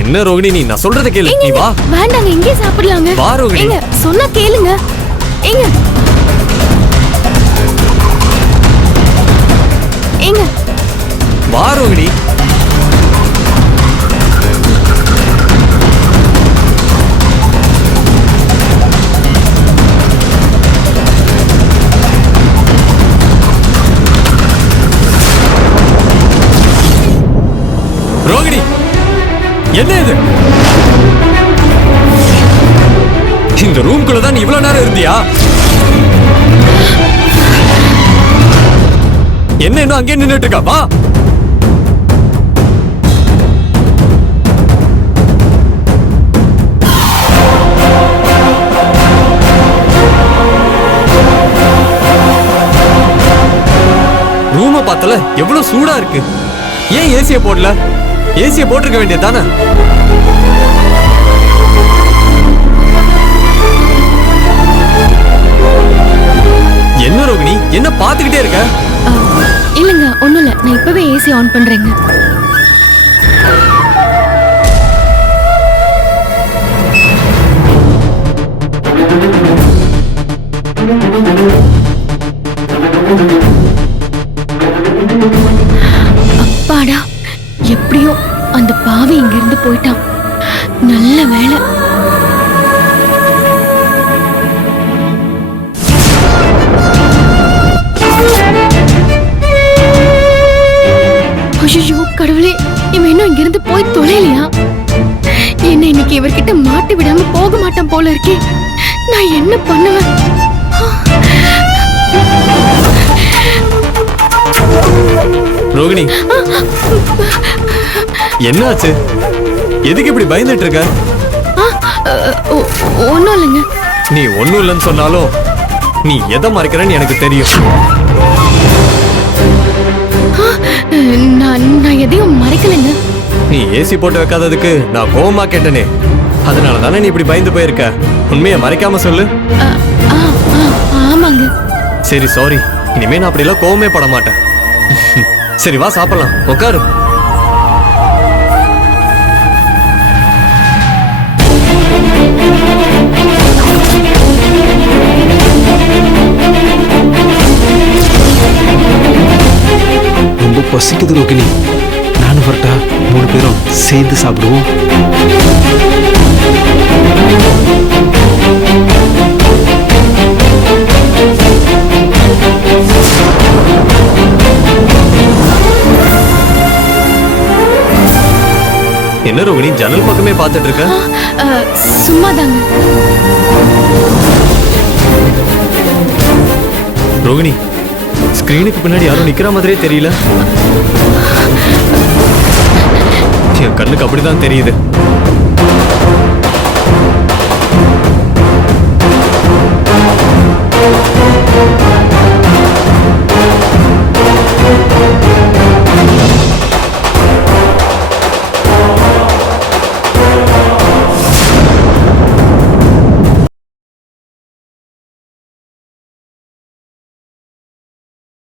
என்ன ரோகிணி நீ நான் சொல்றத கேளு. நீ வா. வேண்டாங்க, இங்கே சாப்பிடலாங்க. வா ரோகிணி. ஏங்க சொன்னா கேளுங்க. ஏங்க ஏங்க வா ரோகிணி. ரோகிணி என்ன இது? இந்த ரூம்குள்ள தான் நீ இவ்வளவு நேரம் இருந்தியா? என்ன இன்னும் அங்கே நின்னுட்டு இருக்கா? வா. ரூமை பார்த்தல எவ்வளவு சூடா இருக்கு. ஏன் ஏசியை போடல? ஏசியை போட்டிருக்க வேண்டியது தானே? என்ன ரோகிணி என்ன பாத்துக்கிட்டே இருக்க? இல்லங்க ஒண்ணும் இல்ல, நான் இப்பவே ஏசி ஆன் பண்றேங்க. அப்பாடா, எப்படியோ அந்த பாவி இங்க இருந்து போயிட்டான். நல்ல வேலை. ஐயோ கடவுளே, இவன் இன்னும் இங்க இருந்து போய் தொலைலையா? என்ன இன்னைக்கு இவர்கிட்ட மாட்டி விடாம போக மாட்டான் போல இருக்கே. நான் என்ன பண்ணுவேன்? ரோகிணி என்னாச்சு? எதுக்கு இப்படி பயந்துட்டு இருக்க? ஒண்ணும் இல்லைங்க. நீ ஒண்ணும் இல்லைன்னு சொன்னாலும் நீ எதை மறைக்கிறன்னு எனக்கு தெரியும். நான் எதையும் மறைக்கலைங்க. நீ ஏசி போட்டு வைக்காததுக்கு நான் கோவமா கேட்டனே, அதனால தானே நீ இப்படி பயந்து போயிருக்க. உண்மையை மறைக்காம சொல்லு. ஆமாங்க. சரி சாரி, இனிமே நான் அப்படிலாம் கோவமே பட மாட்டேன். சரி வா சாப்பிடலாம், உட்காரு. ரொம்ப பசிக்குது ரோகிணி. நானும் வரட்டா? 3 பேரும் சேர்ந்து சாப்பிடுவோம். என்ன ரோகிணி ஜன்னல் பக்கமே பார்த்துட்டு இருக்க? சும்மாதாங்க. ரோகிணி ஸ்கிரீனுக்கு பின்னாடி யாரும் நிக்கிற மாதிரியே தெரியல. என் கண்ணுக்கு அப்படிதான் தெரியுது.